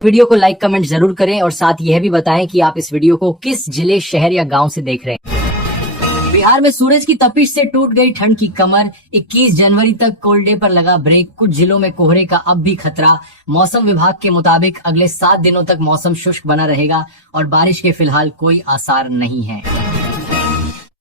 Video को like comment जरूर करें और साथ यह भी बताएं कि आप इस वीडियो को किस जिले, शहर या गांव से देख रहे हैं। बिहार में सूरज की तपिश से टूट गई ठंड की कमर। 21 जनवरी तक कोल्ड डे पर लगा ब्रेक। कुछ जिलों में कोहरे का अब भी खतरा। मौसम विभाग के मुताबिक अगले 7 दिनों तक मौसम शुष्क बना रहेगा और बारिश के फिलहाल कोई आसार नहीं है।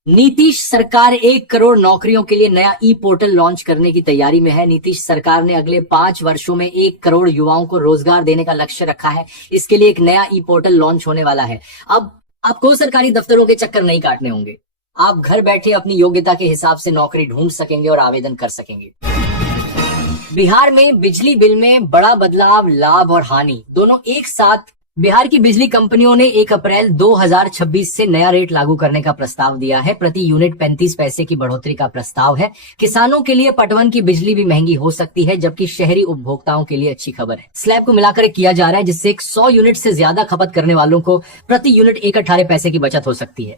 नीतीश सरकार 1 करोड़ नौकरियों के लिए नया ई पोर्टल लॉन्च करने की तैयारी में है। नीतीश सरकार ने अगले 5 वर्षों में 1 करोड़ युवाओं को रोजगार देने का लक्ष्य रखा है। इसके लिए एक नया ई पोर्टल लॉन्च होने वाला है। अब आपको सरकारी दफ्तरों के चक्कर नहीं काटने होंगे। आप घर बैठे अपनी योग्यता के हिसाब से नौकरी ढूंढ सकेंगे और आवेदन कर सकेंगे। बिहार में बिजली बिल में बड़ा बदलाव, लाभ और हानि दोनों एक साथ। बिहार की बिजली कंपनियों ने 1 अप्रैल 2026 से नया रेट लागू करने का प्रस्ताव दिया है। प्रति यूनिट 35 पैसे की बढ़ोतरी का प्रस्ताव है। किसानों के लिए पटवन की बिजली भी महंगी हो सकती है, जबकि शहरी उपभोक्ताओं के लिए अच्छी खबर है। स्लैब को मिलाकर किया जा रहा है, जिससे 100 यूनिट से ज्यादा खपत करने वालों को प्रति यूनिट 1.18 पैसे की बचत हो सकती है।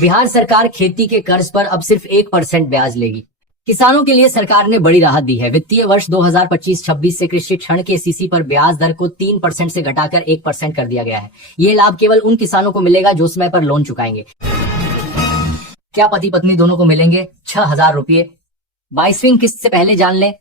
बिहार सरकार खेती के कर्ज पर अब सिर्फ 1% ब्याज लेगी। किसानों के लिए सरकार ने बड़ी राहत दी है। वित्तीय वर्ष 2025-26 से कृषि ऋण के सीसी पर ब्याज दर को 3% से घटाकर 1% कर दिया गया है। ये लाभ केवल उन किसानों को मिलेगा जो समय पर लोन चुकाएंगे। क्या पति पत्नी दोनों को मिलेंगे 6,000 रुपये? 22वीं किस्त से पहले जान लें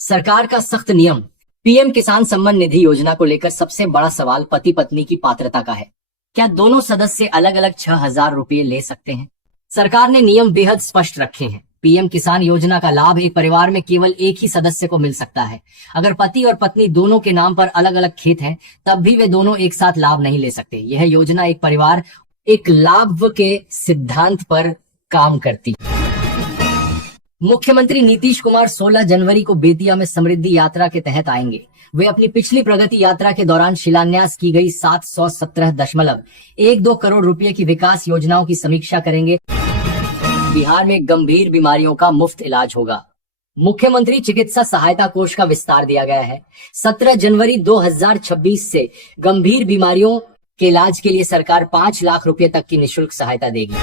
सरकार का सख्त नियम। पीएम किसान सम्मान निधि योजना को लेकर सबसे बड़ा सवाल पति पत्नी की पात्रता का है। क्या दोनों सदस्य अलग अलग 6,000 रुपये ले सकते हैं? सरकार ने नियम बेहद स्पष्ट रखे हैं। पीएम किसान योजना का लाभ एक परिवार में केवल एक ही सदस्य को मिल सकता है। अगर पति और पत्नी दोनों के नाम पर अलग अलग खेत हैं, तब भी वे दोनों एक साथ लाभ नहीं ले सकते। यह योजना एक परिवार एक लाभ के सिद्धांत पर काम करती है। मुख्यमंत्री नीतीश कुमार 16 जनवरी को बेतिया में समृद्धि यात्रा के तहत आएंगे। वे अपनी पिछली प्रगति यात्रा के दौरान शिलान्यास की गई 717.12 करोड़ रुपए की विकास योजनाओं की समीक्षा करेंगे। बिहार में गंभीर बीमारियों का मुफ्त इलाज होगा। मुख्यमंत्री चिकित्सा सहायता कोष का विस्तार दिया गया है। 17 जनवरी 2026 से गंभीर बीमारियों के इलाज के लिए सरकार 5 लाख रुपए तक की निःशुल्क सहायता देगी।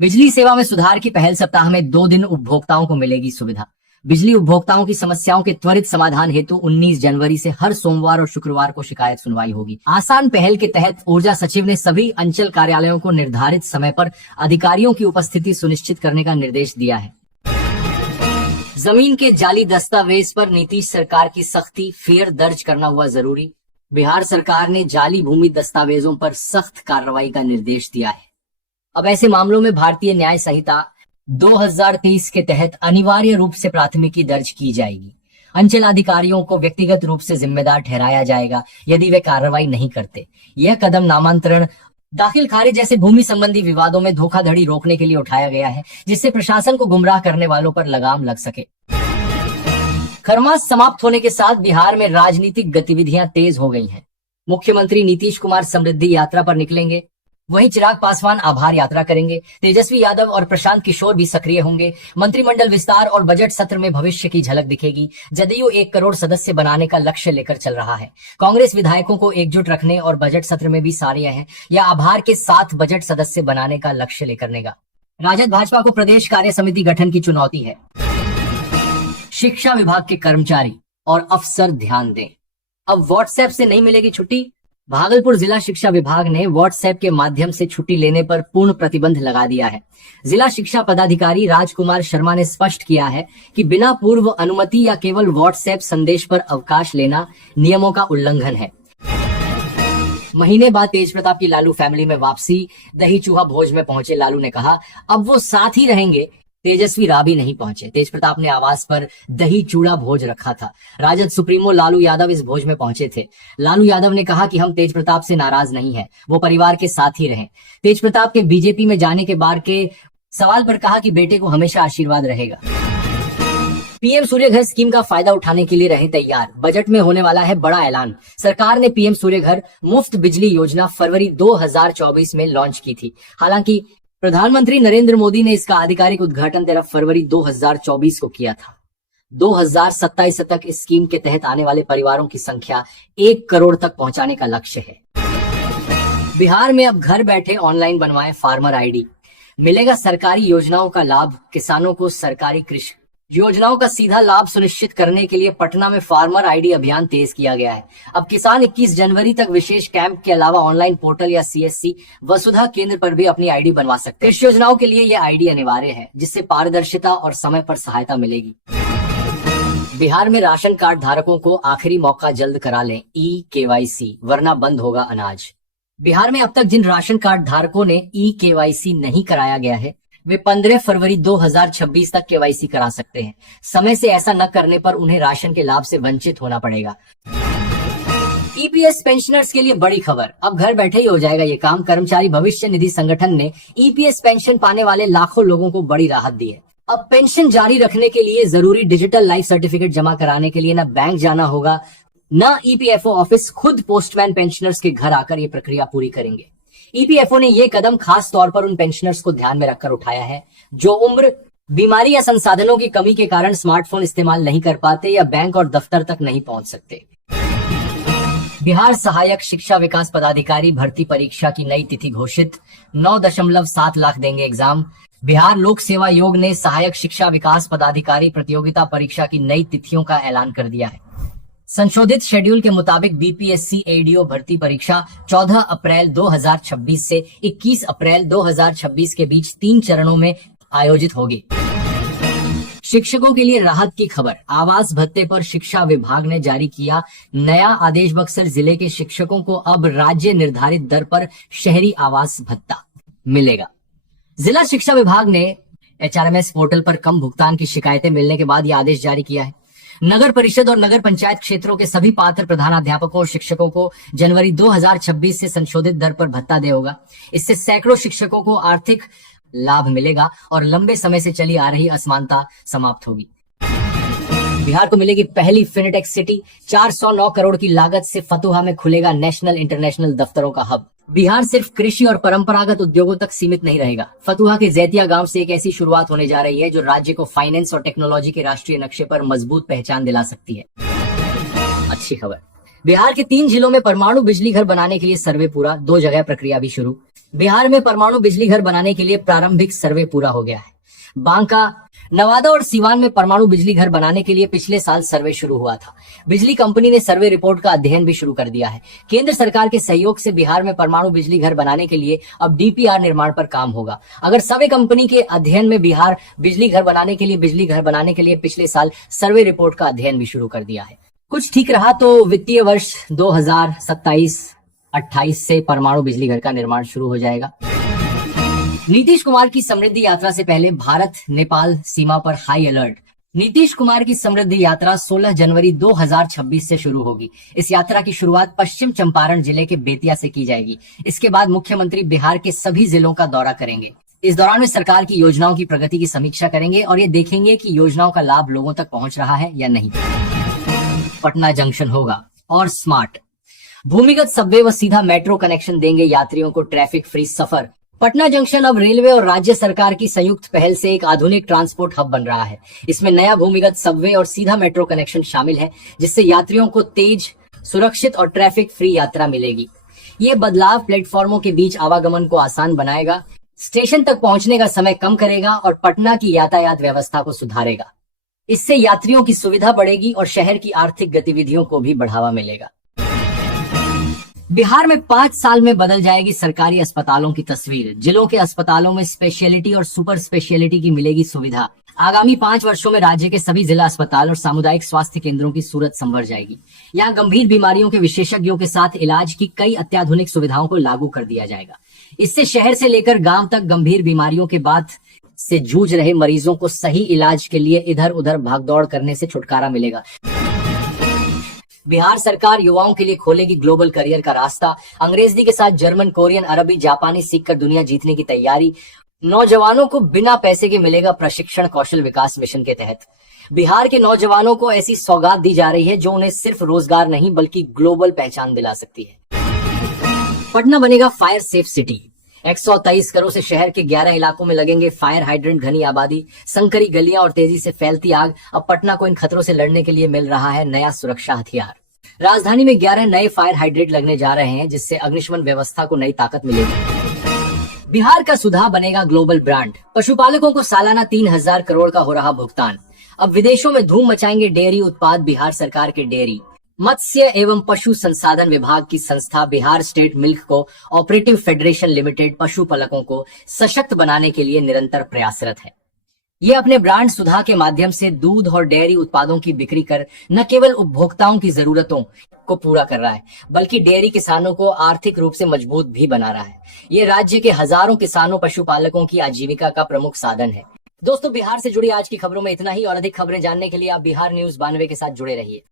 बिजली सेवा में सुधार की पहल सप्ताह में 2 दिन उपभोक्ताओं को मिलेगी सुविधा। बिजली उपभोक्ताओं की समस्याओं के त्वरित समाधान हेतु 19 जनवरी से हर सोमवार और शुक्रवार को शिकायत सुनवाई होगी। आसान पहल के तहत ऊर्जा सचिव ने सभी अंचल कार्यालयों को निर्धारित समय पर अधिकारियों की उपस्थिति सुनिश्चित करने का निर्देश दिया है। जमीन के जाली दस्तावेज पर नीतीश सरकार की सख्ती, फेर दर्ज करना हुआ जरूरी। बिहार सरकार ने जाली भूमि दस्तावेजों पर सख्त कार्रवाई का निर्देश दिया है। अब ऐसे मामलों में भारतीय न्याय संहिता 2023 के तहत अनिवार्य रूप से प्राथमिकी दर्ज की जाएगी। अंचल अधिकारियों को व्यक्तिगत रूप से जिम्मेदार ठहराया जाएगा यदि वे कार्रवाई नहीं करते। यह कदम नामांतरण, दाखिल खारिज जैसे भूमि संबंधी विवादों में धोखाधड़ी रोकने के लिए उठाया गया है, जिससे प्रशासन को गुमराह करने वालों पर लगाम लग सके। खरमास समाप्त होने के साथ बिहार में राजनीतिक गतिविधियां तेज हो गई हैं। मुख्यमंत्री नीतीश कुमार समृद्धि यात्रा पर निकलेंगे। वहीं चिराग पासवान आभार यात्रा करेंगे। तेजस्वी यादव और प्रशांत किशोर भी सक्रिय होंगे। मंत्रिमंडल विस्तार और बजट सत्र में भविष्य की झलक दिखेगी। जदयू 1 करोड़ सदस्य बनाने का लक्ष्य लेकर चल रहा है। कांग्रेस विधायकों को एकजुट रखने और बजट सत्र में भी सारियां हैं या आभार के साथ बजट सदस्य बनाने का लक्ष्य लेकर नेगा। राजद भाजपा को प्रदेश कार्य समिति गठन की चुनौती है। शिक्षा विभाग के कर्मचारी और अफसर ध्यान दें, अब व्हाट्सएप से नहीं मिलेगी छुट्टी। भागलपुर जिला शिक्षा विभाग ने व्हाट्सएप के माध्यम से छुट्टी लेने पर पूर्ण प्रतिबंध लगा दिया है। जिला शिक्षा पदाधिकारी राजकुमार शर्मा ने स्पष्ट किया है कि बिना पूर्व अनुमति या केवल व्हाट्सएप संदेश पर अवकाश लेना नियमों का उल्लंघन है। महीने बाद तेज प्रताप की लालू फैमिली में वापसी। दही चूहा भोज में पहुंचे लालू ने कहा अब वो साथ ही रहेंगे। तेजस्वी राबी नहीं पहुंचे। तेज प्रताप ने आवास पर दही चूड़ा भोज रखा था। राजद सुप्रीमो लालू यादव इस भोज में पहुंचे थे। लालू यादव ने कहा कि हम तेज प्रताप से नाराज नहीं हैं, वो परिवार के साथ ही रहें। तेज प्रताप के बीजेपी में जाने के बाद के सवाल पर कहा कि बेटे को हमेशा आशीर्वाद रहेगा। पीएम सूर्य घर स्कीम का फायदा उठाने के लिए रहे तैयार। बजट में होने वाला है बड़ा ऐलान। सरकार ने पीएम सूर्य घर मुफ्त बिजली योजना फरवरी 2024 में लॉन्च की थी। हालांकि प्रधानमंत्री नरेंद्र मोदी ने इसका आधिकारिक उद्घाटन 13 फरवरी 2024 को किया था। 2027 तक इस स्कीम के तहत आने वाले परिवारों की संख्या 1 करोड़ तक पहुंचाने का लक्ष्य है। बिहार में अब घर बैठे ऑनलाइन बनवाएं फार्मर आईडी। मिलेगा सरकारी योजनाओं का लाभ। किसानों को सरकारी कृषि योजनाओं का सीधा लाभ सुनिश्चित करने के लिए पटना में फार्मर आईडी अभियान तेज किया गया है। अब किसान 21 जनवरी तक विशेष कैंप के अलावा ऑनलाइन पोर्टल या CSC वसुधा केंद्र पर भी अपनी आईडी बनवा सकते हैं। कृषि योजनाओं के लिए यह आईडी अनिवार्य है, जिससे पारदर्शिता और समय पर सहायता मिलेगी। बिहार में राशन कार्ड धारकों को आखिरी मौका, जल्द करा लें EKYC वरना बंद होगा अनाज। बिहार में अब तक जिन राशन कार्ड धारकों ने EKYC नहीं कराया गया है, वे 15 फरवरी 2026 तक KYC करा सकते हैं। समय से ऐसा न करने पर उन्हें राशन के लाभ से वंचित होना पड़ेगा। EPS पेंशनर्स के लिए बड़ी खबर, अब घर बैठे ही हो जाएगा ये काम। कर्मचारी भविष्य निधि संगठन ने EPS पेंशन पाने वाले लाखों लोगों को बड़ी राहत दी है। अब पेंशन जारी रखने के लिए जरूरी डिजिटल लाइफ सर्टिफिकेट जमा कराने के लिए न बैंक जाना होगा, न EPFO ऑफिस। खुद पोस्टमैन पेंशनर्स के घर आकर ये प्रक्रिया पूरी करेंगे। EPFO ने ये कदम खास तौर पर उन पेंशनर्स को ध्यान में रखकर उठाया है जो उम्र, बीमारी या संसाधनों की कमी के कारण स्मार्टफोन इस्तेमाल नहीं कर पाते या बैंक और दफ्तर तक नहीं पहुंच सकते। बिहार सहायक शिक्षा विकास पदाधिकारी भर्ती परीक्षा की नई तिथि घोषित, 9.7 लाख देंगे एग्जाम। बिहार लोक सेवा आयोग ने सहायक शिक्षा विकास पदाधिकारी प्रतियोगिता परीक्षा की नई तिथियों का ऐलान कर दिया है। संशोधित शेड्यूल के मुताबिक BPSC ADO भर्ती परीक्षा 14 अप्रैल 2026 से 21 अप्रैल 2026 के बीच 3 चरणों में आयोजित होगी। शिक्षकों के लिए राहत की खबर, आवास भत्ते पर शिक्षा विभाग ने जारी किया नया आदेश। बक्सर जिले के शिक्षकों को अब राज्य निर्धारित दर पर शहरी आवास भत्ता मिलेगा। जिला शिक्षा विभाग ने HRMS पोर्टल पर कम भुगतान की शिकायतें मिलने के बाद यह आदेश जारी किया है। नगर परिषद और नगर पंचायत क्षेत्रों के सभी पात्र प्रधानाध्यापकों और शिक्षकों को जनवरी 2026 से संशोधित दर पर भत्ता देगा होगा। इससे सैकड़ों शिक्षकों को आर्थिक लाभ मिलेगा और लंबे समय से चली आ रही असमानता समाप्त होगी। बिहार को मिलेगी पहली फिनटेक सिटी, 409 करोड़ की लागत से फतुहा में खुलेगा नेशनल इंटरनेशनल दफ्तरों का हब। बिहार सिर्फ कृषि और परंपरागत उद्योगों तक सीमित नहीं रहेगा। फतुहा के जैतिया गांव से एक ऐसी शुरुआत होने जा रही है जो राज्य को फाइनेंस और टेक्नोलॉजी के राष्ट्रीय नक्शे पर मजबूत पहचान दिला सकती है। अच्छी खबर, बिहार के 3 जिलों में परमाणु बिजली घर बनाने के लिए सर्वे पूरा, 2 जगह प्रक्रिया भी शुरू। बिहार में परमाणु बिजली घर बनाने के लिए प्रारंभिक सर्वे पूरा हो गया है। बांका, नवादा और सीवान में परमाणु बिजली घर बनाने के लिए पिछले साल सर्वे शुरू हुआ था। बिजली कंपनी ने सर्वे रिपोर्ट का अध्ययन भी शुरू कर दिया है। केंद्र सरकार के सहयोग से बिहार में परमाणु बिजली घर बनाने के लिए अब DPR निर्माण पर काम होगा। अगर सर्वे कंपनी के अध्ययन में बिहार बिजली घर बनाने के लिए पिछले साल सर्वे रिपोर्ट का अध्ययन भी शुरू कर दिया है। कुछ ठीक रहा तो वित्तीय वर्ष 2027-28 से परमाणु बिजली घर का निर्माण शुरू हो जाएगा। नीतीश कुमार की समृद्धि यात्रा से पहले भारत नेपाल सीमा पर हाई अलर्ट। नीतीश कुमार की समृद्धि यात्रा 16 जनवरी 2026 से शुरू होगी। इस यात्रा की शुरुआत पश्चिम चंपारण जिले के बेतिया से की जाएगी। इसके बाद मुख्यमंत्री बिहार के सभी जिलों का दौरा करेंगे। इस दौरान वे सरकार की योजनाओं की प्रगति की समीक्षा करेंगे और ये देखेंगे कि योजनाओं का लाभ लोगों तक पहुंच रहा है या नहीं। पटना जंक्शन होगा और स्मार्ट, भूमिगत सबवे व सीधा मेट्रो कनेक्शन देंगे यात्रियों को ट्रैफिक फ्री सफर। पटना जंक्शन अब रेलवे और राज्य सरकार की संयुक्त पहल से एक आधुनिक ट्रांसपोर्ट हब बन रहा है। इसमें नया भूमिगत सबवे और सीधा मेट्रो कनेक्शन शामिल है, जिससे यात्रियों को तेज, सुरक्षित और ट्रैफिक फ्री यात्रा मिलेगी। ये बदलाव प्लेटफॉर्मों के बीच आवागमन को आसान बनाएगा, स्टेशन तक पहुंचने का समय कम करेगा और पटना की यातायात व्यवस्था को सुधारेगा। इससे यात्रियों की सुविधा बढ़ेगी और शहर की आर्थिक गतिविधियों को भी बढ़ावा मिलेगा। बिहार में 5 साल में बदल जाएगी सरकारी अस्पतालों की तस्वीर। जिलों के अस्पतालों में स्पेशलिटी और सुपर स्पेशलिटी की मिलेगी सुविधा। आगामी 5 वर्षों में राज्य के सभी जिला अस्पताल और सामुदायिक स्वास्थ्य केंद्रों की सूरत संवर जाएगी। यहाँ गंभीर बीमारियों के विशेषज्ञों के साथ इलाज की कई अत्याधुनिक सुविधाओं को लागू कर दिया जाएगा। इससे शहर से लेकर गांव तक गंभीर बीमारियों के बाद से जूझ रहे मरीजों को सही इलाज के लिए इधर उधर भागदौड़ करने से छुटकारा मिलेगा। बिहार सरकार युवाओं के लिए खोलेगी ग्लोबल करियर का रास्ता। अंग्रेजी के साथ जर्मन, कोरियन, अरबी, जापानी सीखकर दुनिया जीतने की तैयारी। नौजवानों को बिना पैसे के मिलेगा प्रशिक्षण कौशल विकास मिशन के तहत। बिहार के नौजवानों को ऐसी सौगात दी जा रही है जो उन्हें सिर्फ रोजगार नहीं बल्कि ग्लोबल पहचान दिला सकती है। पटना बनेगा फायर सेफ सिटी। 123 करोड़ से शहर के 11 इलाकों में लगेंगे फायर हाइड्रेंट। घनी आबादी, संकरी गलियां और तेजी से फैलती आग। अब पटना को इन खतरों से लड़ने के लिए मिल रहा है नया सुरक्षा हथियार। राजधानी में 11 नए फायर हाइड्रेंट लगने जा रहे हैं, जिससे अग्निशमन व्यवस्था को नई ताकत मिलेगी। बिहार का सुधा बनेगा ग्लोबल ब्रांड। पशुपालकों को सालाना 3000 करोड़ का हो रहा भुगतान। अब विदेशों में धूम मचाएंगे डेयरी उत्पाद बिहार सरकार के डेयरी मत्स्य एवं पशु संसाधन विभाग की संस्था Bihar state milk co operative federation limited पशुपालकों को सशक्त बनाने के लिए निरंतर प्रयासरत है। ये अपने ब्रांड सुधा के माध्यम से दूध और डेयरी उत्पादों की बिक्री कर न केवल उपभोक्ताओं की जरूरतों को पूरा कर रहा है, बल्कि डेयरी किसानों को आर्थिक रूप से मजबूत भी बना रहा है। ये राज्य के हजारों किसानों पशुपालकों की आजीविका का प्रमुख साधन है। दोस्तों, बिहार से जुड़ी आज की खबरों में इतना ही, और अधिक खबरें जानने के लिए आप बिहार न्यूज़ 92 के साथ जुड़े रहिए।